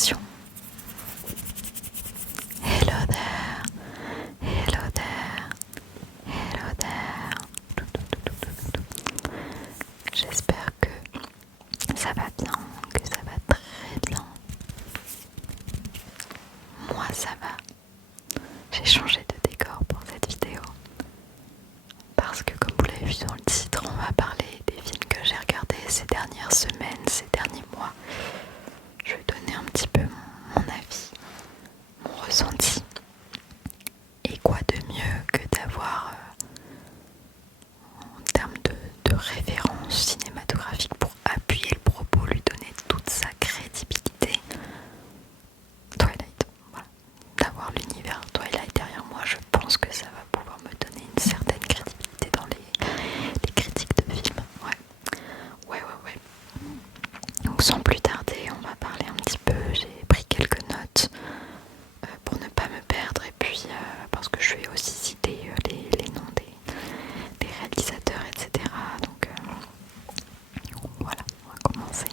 action. Hello there, hello there, hello there. J'espère que ça va bien, que ça va très bien. Moi ça va. J'ai changé de décor pour cette vidéo. Parce que comme vous l'avez vu dans le titre, on va parler des films que j'ai regardés ces dernières semaines, ces derniers mois. Je vais donner un petit peu mon avis, mon ressenti. Et quoi de mieux que d'avoir, en termes de référence cinématographique pour appuyer le propos, lui donner toute sa crédibilité, Twilight. Voilà. D'avoir l'univers Twilight derrière moi, je pense que ça va pouvoir me donner une certaine crédibilité dans les critiques de films. Ouais. Donc sans plus tarder, on va parler un petit peu. J'ai pris quelques notes pour ne pas me perdre et puis parce que je vais aussi citer les noms des réalisateurs, etc. Donc voilà, on va commencer.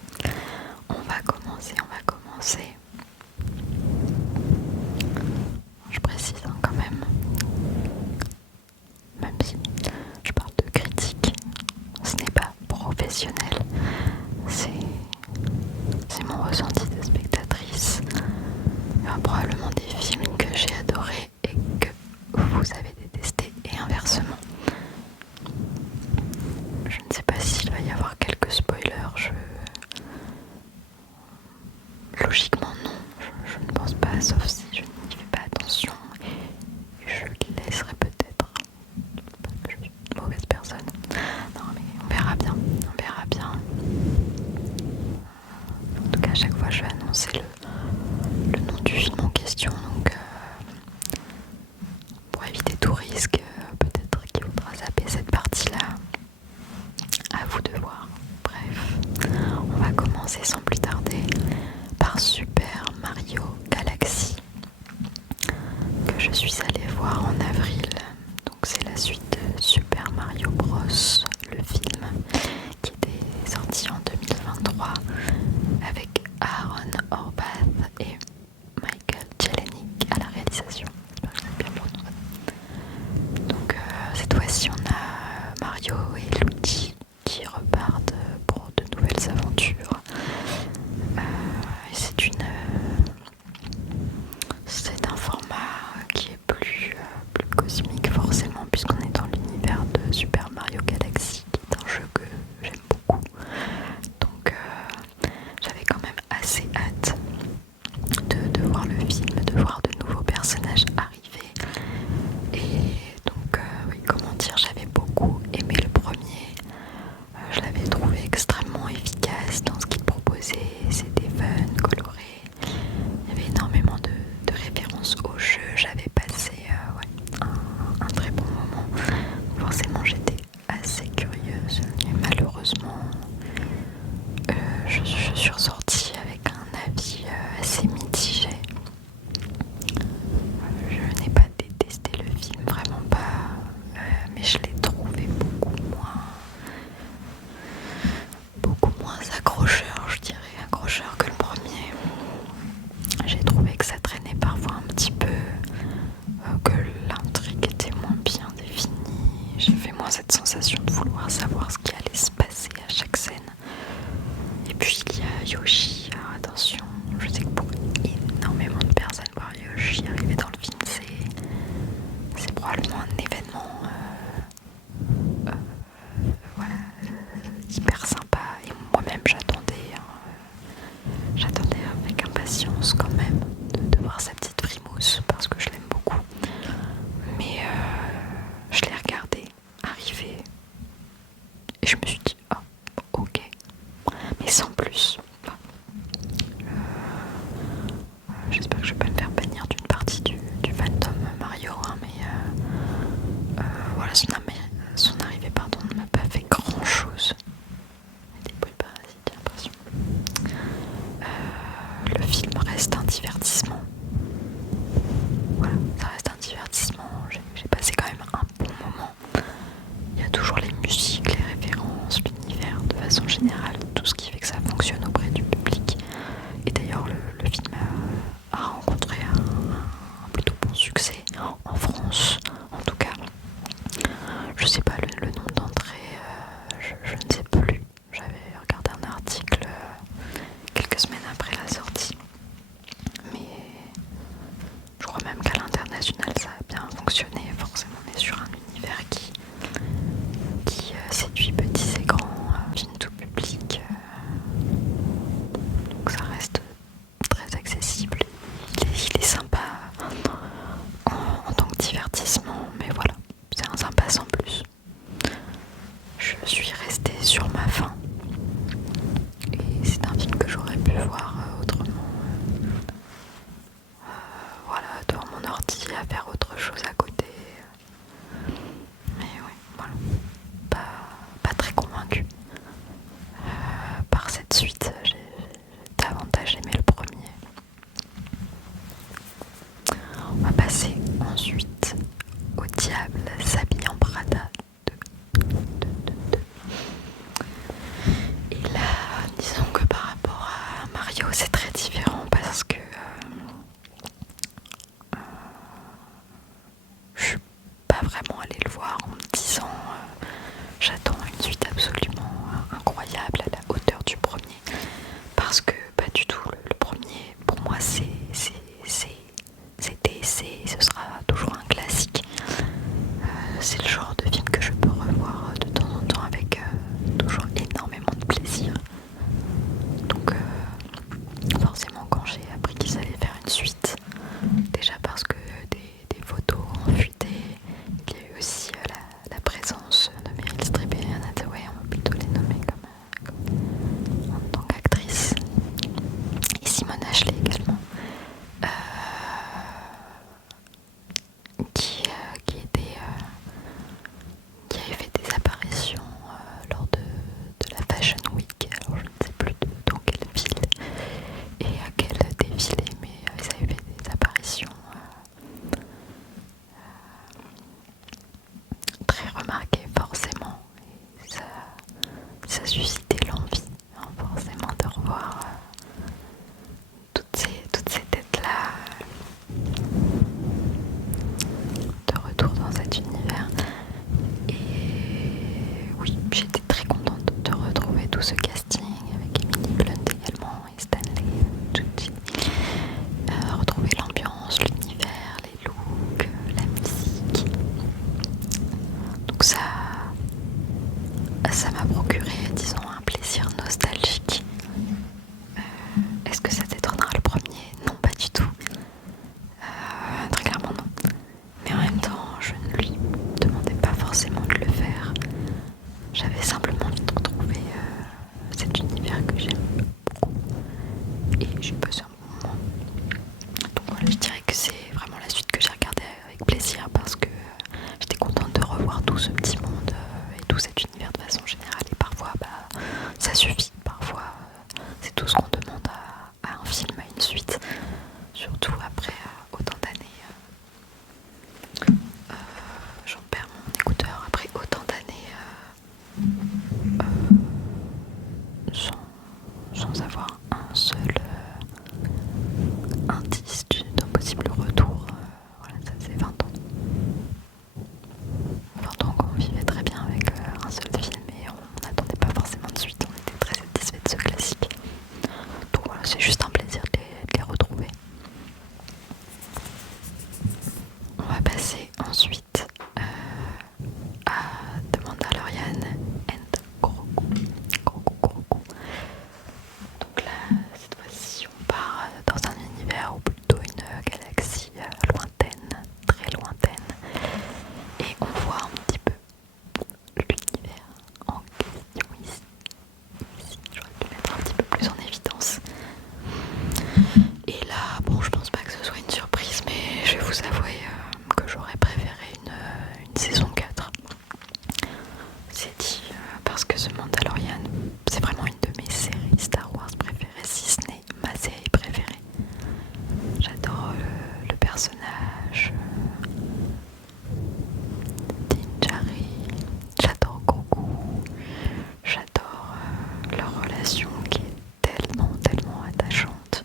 Je précise quand même si je parle de critique, ce n'est pas professionnel, c'est mon ressenti de spectatrice. Il y aura probablement des films que j'ai adorés et que vous avez détestés et inversement. Je ne sais pas s'il va y avoir quelques spoilers, logiquement non, je ne pense pas, sauf si je n'y fais pas attention et je le laisserai peut-être, parce que je suis une mauvaise personne. Non mais on verra bien. En tout cas à chaque fois je vais annoncer le nom du film en question, donc pour éviter tout risque, peut-être qu'il faudra zapper cette partie-là. À vous de voir. Bref, on va commencer sans plus tarder par Super Mario Galaxy, que je suis allée voir en avril. Donc c'est la suite de Super Mario Bros, le film qui était sorti en 2023 avec Aaron Horvath et Michael Jelenic à la réalisation. J'espère que j'ai bien prononcé. Donc cette fois-ci on a Mario et Luigi qui repartent pour de nouvelles aventures. C'est un format qui est plus cosmique forcément, puisqu'on est dans l'univers de Super Mario Galaxy, qui est un jeu que j'aime beaucoup. Donc j'avais quand même assez hâte de voir le film, de voir de nouveaux personnages arriver. Et donc oui, comment dire, j'avais beaucoup aimé le premier. Je l'avais trouvé extrêmement efficace dans ce qu'il proposait, c'était fun, coloré. Il y avait énormément de références au jeu, j'avais passé un très bon moment. Forcément j'étais assez curieuse et malheureusement je suis ressortie avec un avis assez mitigé. Je n'ai pas détesté le film, vraiment pas, mais je l'ai trouvé beaucoup moins accrocheur, je dirais, accrocheur que le premier. J'ai trouvé que ça traînait parfois un petit peu, que l'intrigue était moins bien définie. J'ai fait moins cette sensation de vouloir savoir ce qui allait se passer à chaque scène. Et puis il y a Yoshi, alors attention, je sais que pour énormément de personnes, voir Yoshi arriver dans le film, c'est probablement un événement hyper sympa, et moi-même j'attendais avec impatience quand même de voir sa petite frimousse parce que je l'aime beaucoup, mais je l'ai regardé arriver et je me suis dit oh ok, mais sans plus. J'espère que je vais pas me faire bannir d'une partie du fandom Mario, mais voilà, son arrivée ne m'a pas fait grand chose. Des bruits parasites, j'ai l'impression. Le film reste un divertissement. Voilà, ça reste un divertissement. J'ai passé quand même un bon moment. Il y a toujours les musiques, les références, l'univers de façon générale, tout ce qui fait que ça fonctionne auprès du public. Et d'ailleurs, le film après la sortie. Mais je crois même qu'à l'international ça a bien fonctionné. Forcément on est sur un univers qui séduit petits et grands, film tout public. Donc ça reste très accessible. Il est sympa en tant que divertissement, mais voilà, c'est un sympa sans plus. Je suis restée sur ma faim. Et c'est un film que j'aurais pu voir autrement. Voilà, devant mon ordi à faire autre chose à côté. Mais oui, voilà. Pas très convaincue par cette suite. J'ai davantage aimé le premier. On va passer ensuite au Diable s'habille en Prada. Et là, disons que par rapport à Mario, c'est très différent parce que je suis pas vraiment allée le voir en me disant j'attends une suite absolument incroyable à la hauteur du premier, parce que pas du tout. Le premier, pour moi, c'était, ce sera toujours un classique. C'est le genre de film que je peux revoir de temps en temps avec toujours énormément de plaisir. Donc forcément quand j'ai appris qu'ils allaient faire une suite, déjà parce que des photos ont fuité, il y a eu aussi la présence de Meryl Streep et Anne Hathaway, on va plutôt les nommer comme en tant qu'actrice, et Simone Ashley également, qui avait fait des apparitions lors de la Fashion Week. Alors je ne sais plus dans quelle ville et à quel défilé, mais ils avaient fait des apparitions très remarquées forcément, et ça suscitait l'envie, hein, forcément, de revoir toutes ces têtes-là de retour dans cet univers. Et oui, j'étais très contente de retrouver tout ce casting avec Emily Blunt également et Stanley Tucci. Retrouver l'ambiance, l'univers, les looks, la musique. Donc ça m'a procuré, disons, un plaisir nostalgique. Est-ce que ça détrônera le premier? Non, pas du tout. Très clairement non. Mais en même temps, je ne lui demandais pas forcément de le faire. J'avais simplement envie de retrouver cet univers que j'aime beaucoup. Et j'ai passé un bon moment. Donc voilà, je dirais que c'est vraiment la suite que j'ai regardée avec plaisir, parce que j'étais contente de revoir tout ce petit monde et tout cet univers de façon générale. Et parfois, ça suffit. Parfois, c'est tout ce qu'on demande à un film, à une suite. Surtout après autant d'années. J'en perds mon écouteur après autant d'années sans avoir un seul indice d'un possible retour. Voilà, ça faisait 20 ans. 20 ans qu'on vivait très bien avec un seul film et on n'attendait pas forcément de suite. On était très satisfait de ce classique. Donc voilà, c'est juste un plaisir de les retrouver. On va passer ensuite à The Mandalorian and Grogu. Donc là, cette fois-ci, on part dans un univers ou plutôt une galaxie lointaine, très lointaine, et on voit un petit peu l'univers en question ici. J'aurais pu mettre un petit peu plus en évidence. Et là, bon, je pense pas que ce soit une surprise, mais je vais vous avouer que j'aurais préféré une saison 4. C'est dit parce que The Mandalorian, c'est vraiment une de mes séries Star Wars préférées, si ce n'est ma série préférée. J'adore le personnage Din Djarin, j'adore Grogu, j'adore leur relation qui est tellement attachante.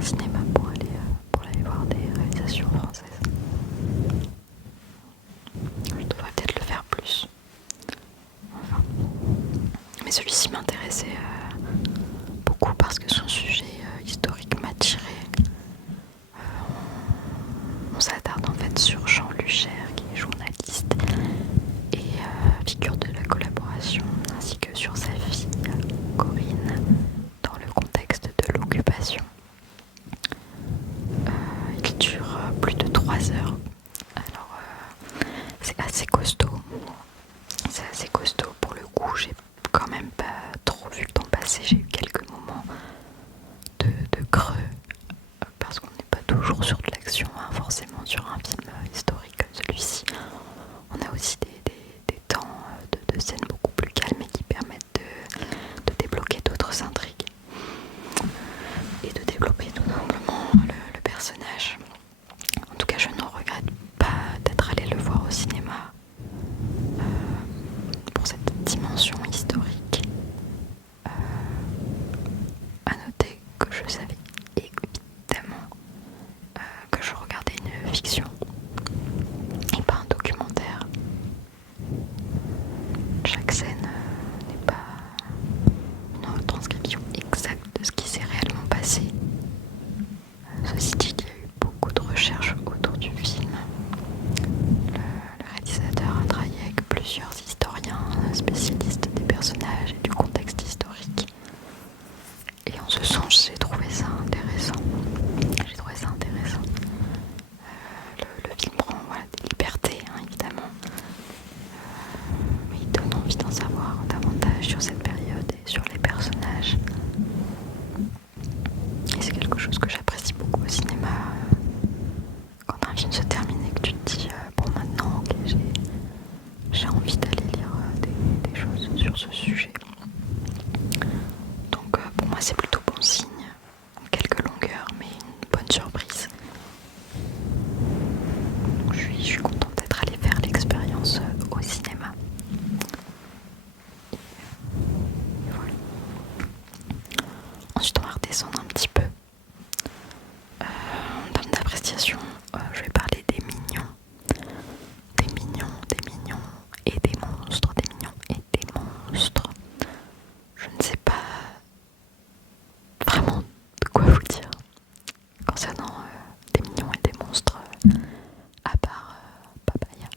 un cinéma pour aller voir des réalisations françaises. Je devrais peut-être le faire plus. Enfin. Mais celui-ci m'intéressait beaucoup parce que son sujet historique m'attirait. On s'attarde en fait sur Jean Luchère, qui est journaliste et figure de la collaboration, ainsi que sur sa fille Corinne, dans le contexte de l'occupation. Il dure plus de 3 heures. Alors c'est assez costaud. C'est assez costaud pour le coup. J'ai quand même pas trop vu le temps passer. J'ai eu quelques moments de creux parce qu'on n'est pas toujours sur de l'action, hein, forcément sur un film historique comme celui-ci. On a aussi des temps de scènes beaucoup plus calmes et qui permettent de débloquer d'autres intrigues et de développer tout simplement le personnage. En tout cas, je ne regrette pas d'être allée le voir au cinéma pour cette dimension historique. À noter que je savais évidemment que je regardais une fiction et pas un documentaire. Chaque scène n'est pas une transcription exacte de ce qui s'est réellement passé. Ceci dit, il y a eu beaucoup de recherches autour du film. Le réalisateur a travaillé avec plusieurs historiens spécialistes des personnages et du contexte historique. Et en ce sens, j'ai trouvé ça intéressant. Le film prend des libertés, hein, évidemment. Mais il donne envie d'en savoir davantage sur cette période et sur les personnages. Et c'est quelque chose que j'apprécie beaucoup au cinéma. Quand un film se termine et que tu te dis bon, maintenant ok, j'ai envie d'aller lire des choses sur ce sujet. Donc pour moi c'est plutôt bon signe. Quelques longueurs mais une bonne surprise. Donc, je suis contente d'être allée faire l'expérience au cinéma. Et voilà. Ensuite on va redescendre un petit peu. En termes d'appréciation, je vais parler des mignons. Des mignons et des monstres, des mignons et des monstres. Je ne sais pas vraiment de quoi vous dire concernant des mignons et des monstres, à part Papaya.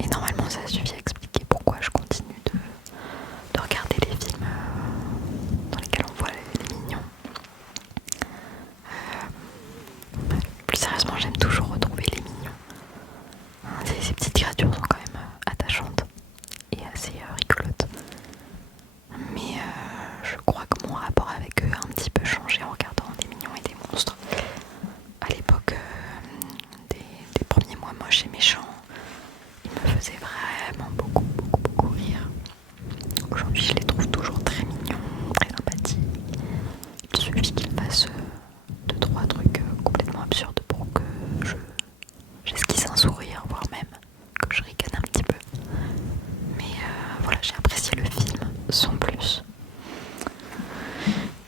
Et normalement ça suffit à expliquer pourquoi je continue de regarder les films dans lesquels on voit les mignons. Plus sérieusement, j'aime toujours retrouver les mignons. Ces petites créatures sont quand même attachantes et assez rigolotes. Mais je crois que mon rapport avec eux a un petit peu changé en regardant des mignons et des monstres. À l'époque des premiers mois moches et méchants, ils me faisaient vraiment beaucoup rire. Aujourd'hui, je les trouve toujours très mignons, très sympathiques. Il suffit qu'ils fassent 2-3 trucs complètement absurdes pour que j'esquisse un sourire, voire même que je ricane un petit peu. Mais voilà, j'ai apprécié le film sans plus.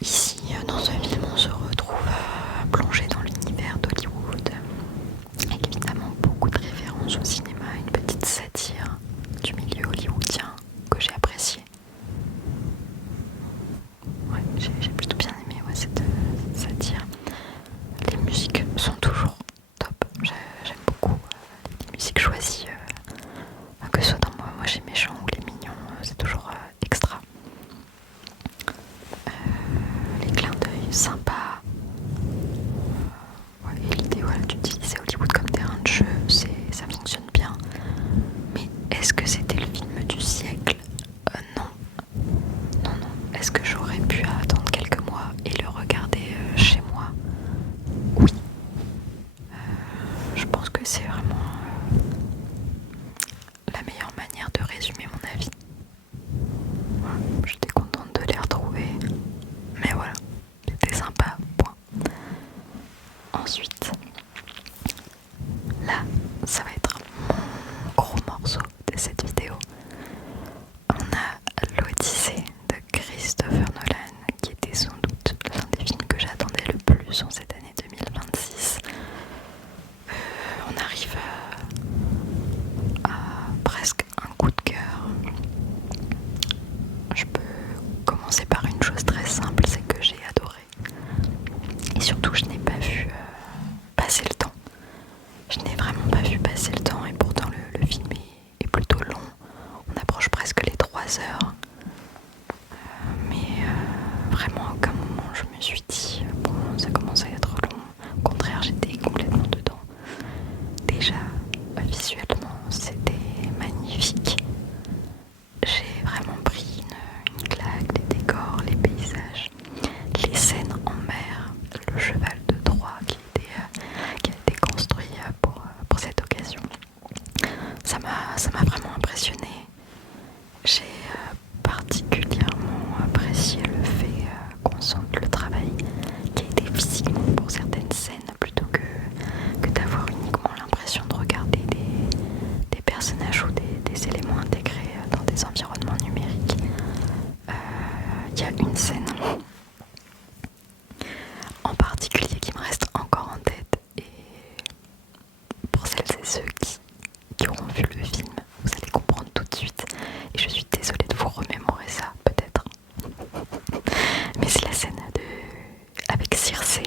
Ici, dans ce film, on se retrouve plongé dans l'univers d'Hollywood, avec évidemment beaucoup de références au cinéma, une petite satire du milieu hollywoodien que j'ai apprécié. Ouais, j'ai plutôt bien aimé cette satire. Les musiques sont toujours top. J'aime beaucoup les musiques choisies, que ce soit dans Moi j'ai méchant ou Les Mignons, c'est toujours extra. Les clins d'œil sympas. Et l'idée d'utiliser Hollywood comme terrain de jeu, ça fonctionne bien. Mais est-ce que c'était le film du siècle ? Non. Est-ce que j'aurais pu attendre quelques mois et le regarder chez moi ? Oui. Je pense que c'est vraiment la meilleure manière de résumer mon avis. Voilà, j'étais contente de les retrouver. Mais voilà, c'était sympa, point. Ensuite, là, ça va être mon gros morceau de cette vidéo. On a l'Odyssée de il y a une scène en particulier qui me reste encore en tête, et pour celles et ceux qui auront vu le film, vous allez comprendre tout de suite, et je suis désolée de vous remémorer ça peut-être, mais c'est la scène avec Circé.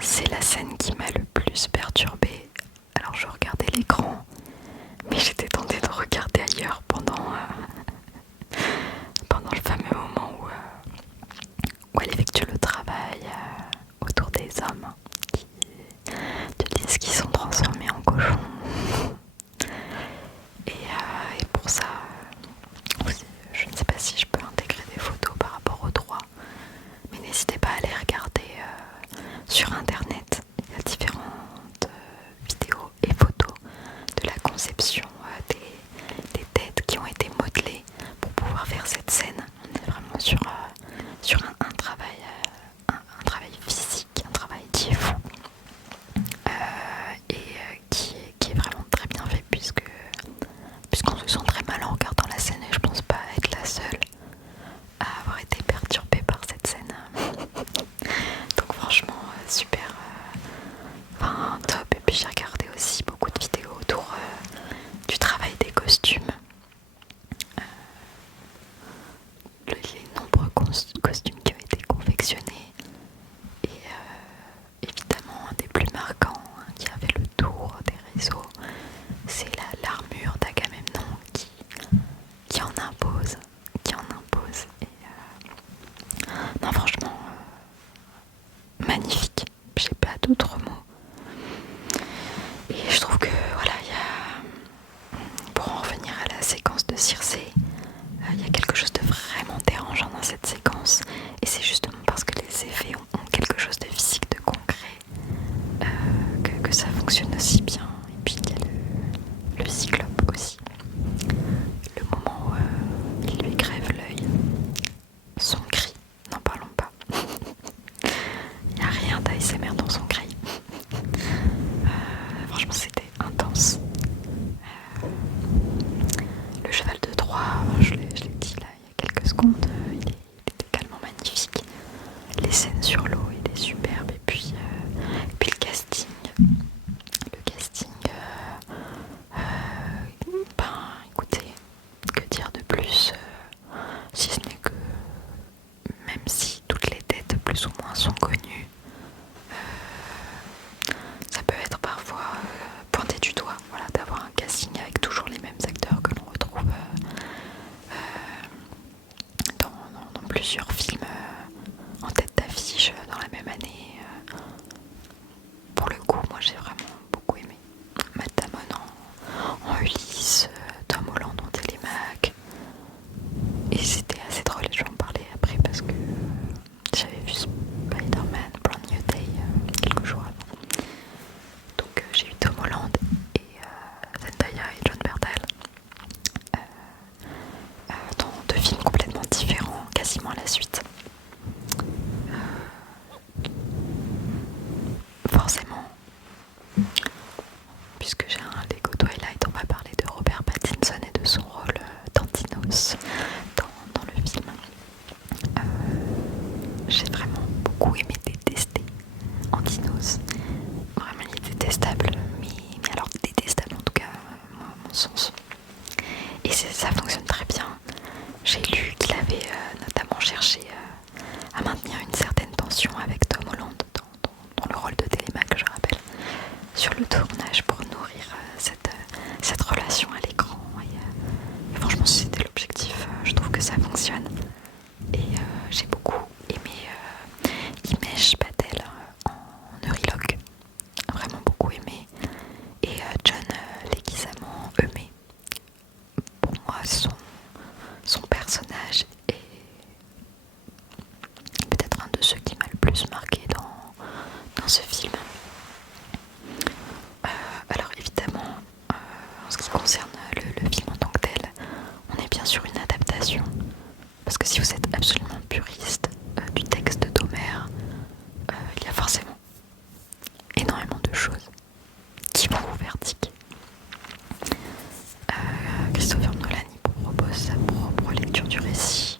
C'est la scène qui m'a le plus perturbée. Alors je regardais l'écran, mais j'étais tentée de regarder ailleurs pendant le fameux moment où elle effectue le travail autour des hommes qui te disent qu'ils sont transformés en cochons. Et pour ça, je ne sais pas si je peux intégrer des photos par rapport au droit, mais n'hésitez pas à aller regarder sur internet. Il y a différentes vidéos et photos de la conception des têtes qui ont été modelées pour pouvoir faire cette scène. On est vraiment sur un travail, un travail physique, un travail qui est fou, et qui est vraiment très bien fait, puisqu'on se sent très mal en regardant la scène, et je pense pas être la seule à avoir été perturbée par cette scène. Donc franchement super, enfin top. Et puis j'ai regardé aussi beaucoup de vidéos autour du travail des costumes, les nombreux costumes qui ont été confectionnés, et évidemment un des plus marquants, qui a fait le tour des réseaux, c'est l'armure d'Agamemnon qui en impose, et non franchement magnifique, j'ai pas d'autres mots. Et je trouve que voilà, pour en revenir à la séquence de Circé, il y a quelque chose de vraiment dérangeant dans cette séquence, et c'est justement parce que les effets ont quelque chose de physique, de concret, que ça fonctionne aussi bien. Et puis il y a le cyclope aussi, le moment où il lui crève l'œil, son cri, n'en parlons pas. Il n'y a rien d'ASMR dans son cri. Franchement c'était intense. Le cheval de Troie, je l'ai dit là il y a quelques secondes, il est également magnifique. Les scènes sur l'eau, il est superbe, et puis le casting. Ben écoutez, que dire de plus, si ce n'est que même si toutes les têtes plus ou moins sont connues, ça peut être parfois pointé du doigt, voilà, d'avoir un casting avec toujours les mêmes acteurs que l'on retrouve dans plusieurs films en tête d'affiche dans la même année. Pour le coup, moi j'ai vraiment beaucoup aimé Matt Damon en Ulysse, Tom Holland en Télémaque, et c'était assez drôle, et je vais en parler après parce que j'avais vu Spider-Man Brand New Day quelques jours avant. Donc j'ai eu Tom Holland et Zendaya et John Bernthal dans deux films complètement différents, quasiment à la suite. Forcément, puisque j'ai un Lego Twilight, on va parler de Robert Pattinson et de son rôle d'Antinos dans le film. J'ai vraiment beaucoup aimé détester Antinos. Vraiment il est détestable, mais alors détestable en tout cas, moi, à mon sens. Et ça fonctionne très bien. J'ai lu qu'il avait notamment cherché à maintenir une certaine tension avec Tom Holland dans le rôle de Télémaque, je rappelle, sur le tournage, pour nourrir cette relation à l'écran. Et franchement, si c'était l'objectif, je trouve que ça fonctionne. Et j'ai beaucoup aimé Himesh Patel en Euryloque, vraiment beaucoup aimé. Et John Leguizamo Eumé, pour moi son personnage est peut-être un de ceux qui m'a le plus marqué dans ce film. Alors évidemment, en ce qui concerne le film en tant que tel, on est bien sûr une adaptation, parce que si vous êtes absolument puriste du texte d'Homère, il y a forcément énormément de choses qui vont vous vertiguer. Christopher Nolan propose sa propre lecture du récit,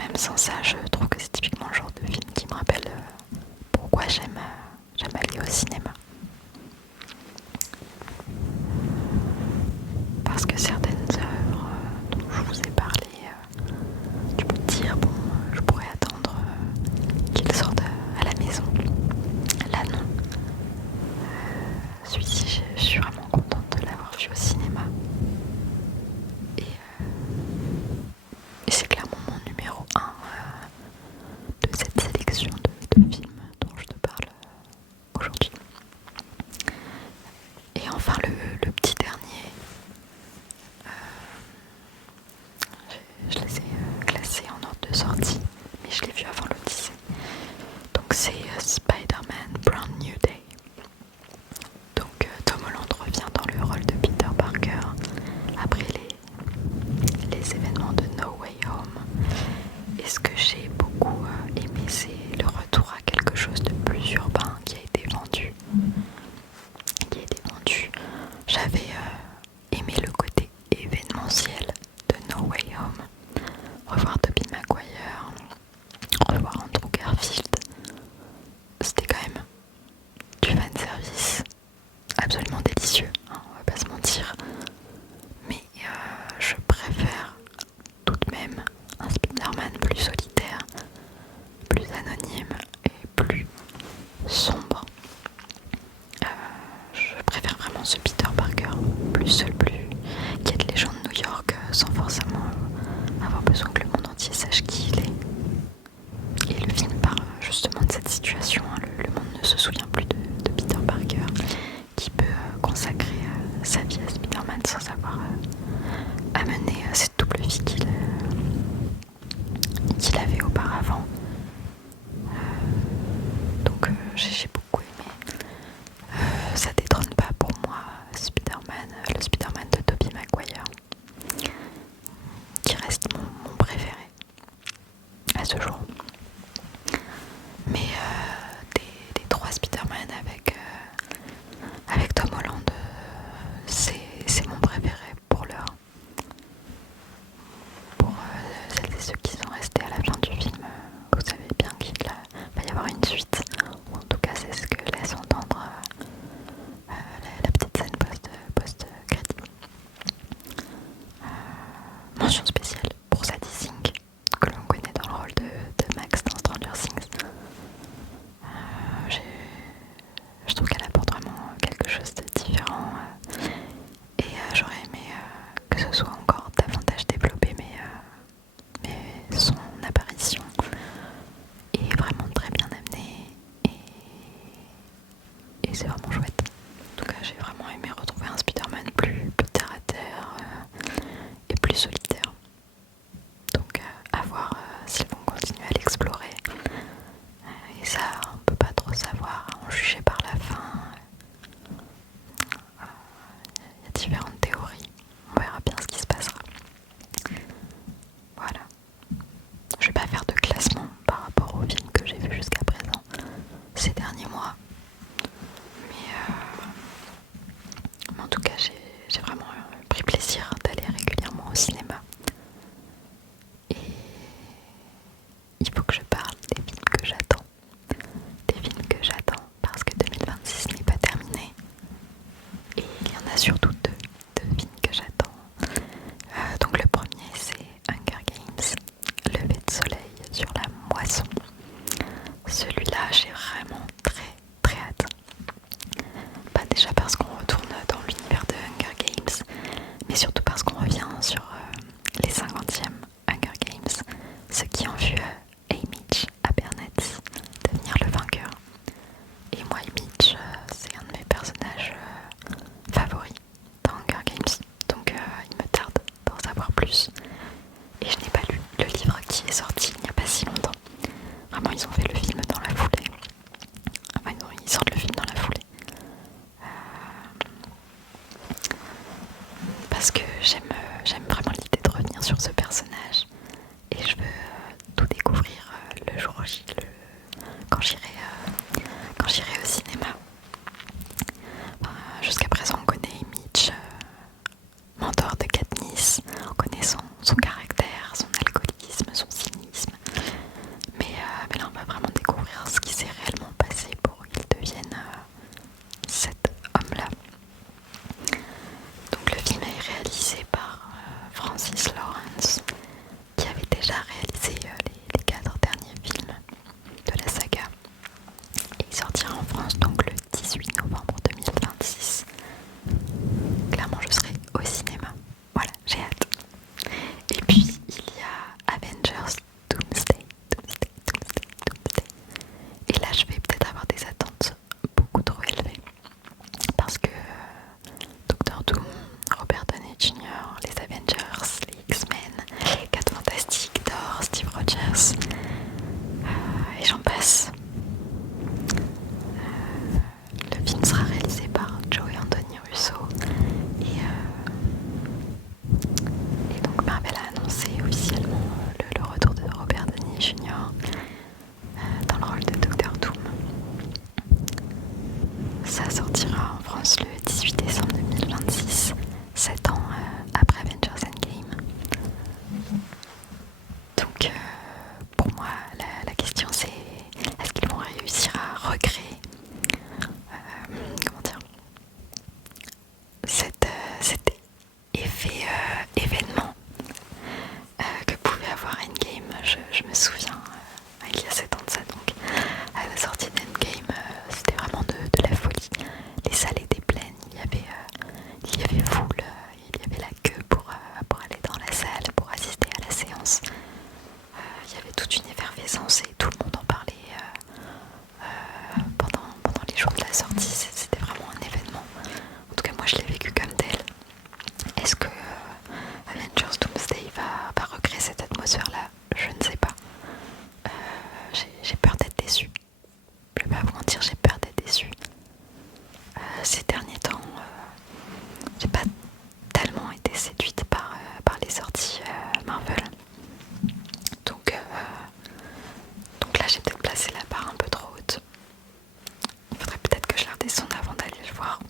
même sans ça, je trouve que c'est typiquement le genre de film qui me rappelle pourquoi j'aime aller au cinéma. Parce que certaines œuvres dont je vous ai parlé, tu peux te dire, bon, je pourrais attendre qu'ils sortent à la maison. Là, non. Celui-ci, je suis vraiment contente de l'avoir vu au cinéma. Et c'est clairement mon numéro 1 de cette sélection de films dont je te parle aujourd'hui. Et enfin, le petit dernier, je les ai classés en ordre de sortie, mais je l'ai vu avant l'Odyssée. Donc c'est Spider-Man Brand New Day. Donc Tom Holland revient dans le rôle de Peter Parker après les événements de No Way Home. Et ce que j'ai beaucoup aimé, c'est le retour à quelque chose de plus urbain qui a été vendu. J'avais aimé le côté événementiel de No Way Home. Revoir Tobey Maguire, revoir Andrew Garfield, c'était quand même du fanservice absolument délicieux, hein, on va pas se mentir. Mais je préfère tout de même un Spider-Man plus solitaire, plus anonyme et plus sombre. Je préfère vraiment ce Peter Parker, plus seul, qui aide les gens de New York sans forcément avoir besoin que le monde entier sache qui il est. Et le film part justement de cette situation, hein. Le monde ne se souvient plus de Peter Parker, qui peut consacrer sa vie à Spider-Man sans avoir à mener cette double vie qu'il avait auparavant. Donc j'ai beaucoup aimé. Ça détrône pas pour moi le Spider-Man de Tobey Maguire, qui reste mon préféré à ce jour. Mais des trois Spider-Man avec Tom Holland, c'est mon préféré pour l'heure. Pour celles et ceux qui sont restés à la fin du film, vous savez bien qu'il va y avoir une suite, ou en tout cas c'est ce que laisse entendre la petite scène post-crédit. Mention spéciale pour Sadie Sink, que l'on connaît dans le rôle de Max dans Stranger Things. Je trouve qu'elle apporte vraiment quelque chose de différent, et j'aurais aimé que ce soit encore davantage développé, mais son apparition est vraiment très bien amenée, et c'est vraiment chouette. En tout cas, j'ai vraiment aimé retrouver un Spider-Man plus terre à terre et plus solitaire. Donc à voir s'ils vont continuer à l'explorer. Et ça, on peut pas trop savoir, en juger par la fin. Il y a différentes théories. On verra bien ce qui se passera. Voilà. Je vais pas faire de classement par rapport aux films que j'ai vus jusqu'à présent ces derniers mois. Mais en tout cas, j'ai vraiment pris plaisir d'aller régulièrement au cinéma. Et il faut que je parle des films que j'attends. Des films que j'attends parce que 2026 n'est pas terminé. Et il y en a surtout deux films que j'attends. Donc le premier, c'est Hunger Games, Lever de soleil sur la moisson. Celui-là, j'ai vraiment très hâte. Pas déjà parce qu'on retourne dans l'univers de Hunger Games, mais surtout parce qu'on revient sur les 50e Hunger Games, ceux qui ont vu Haymitch Abernathy devenir le vainqueur. Et moi, Haymitch, c'est un de mes personnages favoris dans Hunger Games, donc il me tarde d'en savoir plus. Et je n'ai pas lu le livre qui est sorti il n'y a pas si longtemps. Vraiment, ils ont fait le film dans la foulée. Enfin, ils sortent le film dans la foulée. Parce que j'aime vraiment l'idée de revenir sur ce personnage. Et je veux tout découvrir le jour J, quand j'irai au cinéma. Jusqu'à présent, on connaît Mitch, mentor de Katniss, on connaît Francis Lawrence, qui avait déjà réalisé les 4 derniers films de la saga. Et il sortira en France donc le 18 novembre 2026. Clairement, je serai au cinéma. Voilà, j'ai hâte. Et puis, il y a Avengers Doomsday. Et là, je vais peut-être avoir des attentes beaucoup trop élevées. Parce que Doctor Doom, Robert Downey Jr., les Avengers, les X-Men, les 4 Fantastiques, Thor, Steve Rogers, et j'en passe. Le film sera réalisé par Joe et Anthony Russo et donc Marvel a annoncé officiellement le retour de Robert Downey Jr. Dans le rôle de Doctor Doom. Ça sortira en France le 18 décembre 2026, 7 ans après Avengers Endgame. Donc pour moi la question c'est est-ce qu'ils vont réussir à recréer comment dire cet effet événement que pouvait avoir Endgame. Je me souviens il y a 7 ans de ça, donc à la sortie d'Endgame c'était vraiment de la folie. Les salles étaient pleines, il y avait foule, il y avait la queue pour aller dans la salle, pour assister à la séance. Il y avait toute une effervescence et tout le monde en parlait pendant les jours de la sortie. C'était vraiment un événement. En tout cas moi je l'ai vécu comme tel. Est-ce que Avengers Doomsday va recréer cette atmosphère-là? Je ne sais pas. J'ai peur d'être déçue. Je vais pas vous mentir, j'ai peur d'être déçue. Ces derniers temps, j'ai pas tellement été séduite par les sorties Marvel. Donc là, j'ai peut-être placé la barre un peu trop haute. Il faudrait peut-être que je la redescende avant d'aller le voir.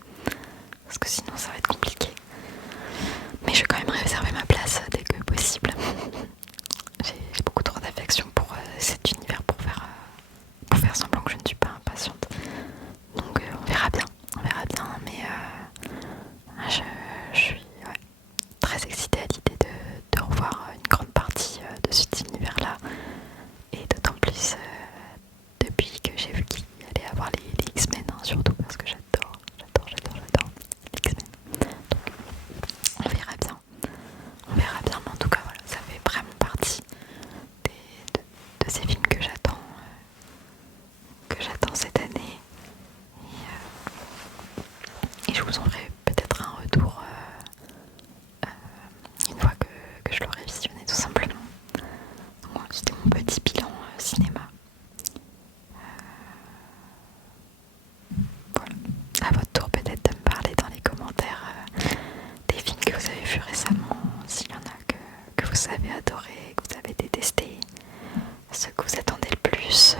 Parce que sinon, ça va être compliqué. Mais je vais quand même réserver ma place dès que possible. J'ai beaucoup trop d'affection pour cet univers pour faire semblant que je ne suis pas impatiente. Donc on verra bien, mais je suis très excitée à l'idée de revoir une grande partie de cet univers-là. Et d'autant plus depuis que j'ai vu qu'il allait avoir les X-Men, hein, surtout parce que j'adore les X-Men. Donc on verra bien, mais en tout cas voilà, ça fait vraiment partie de ces films que j'attends cette année. Et je vous en ferai peut-être un retour une fois que je l'aurai visionné tout simplement. Donc voilà, c'était mon petit bilan cinéma. Voilà. À votre tour peut-être de me parler dans les commentaires des films que vous avez vus récemment, s'il y en a que vous avez adoré, que vous avez détesté, ceux que vous attendez le plus,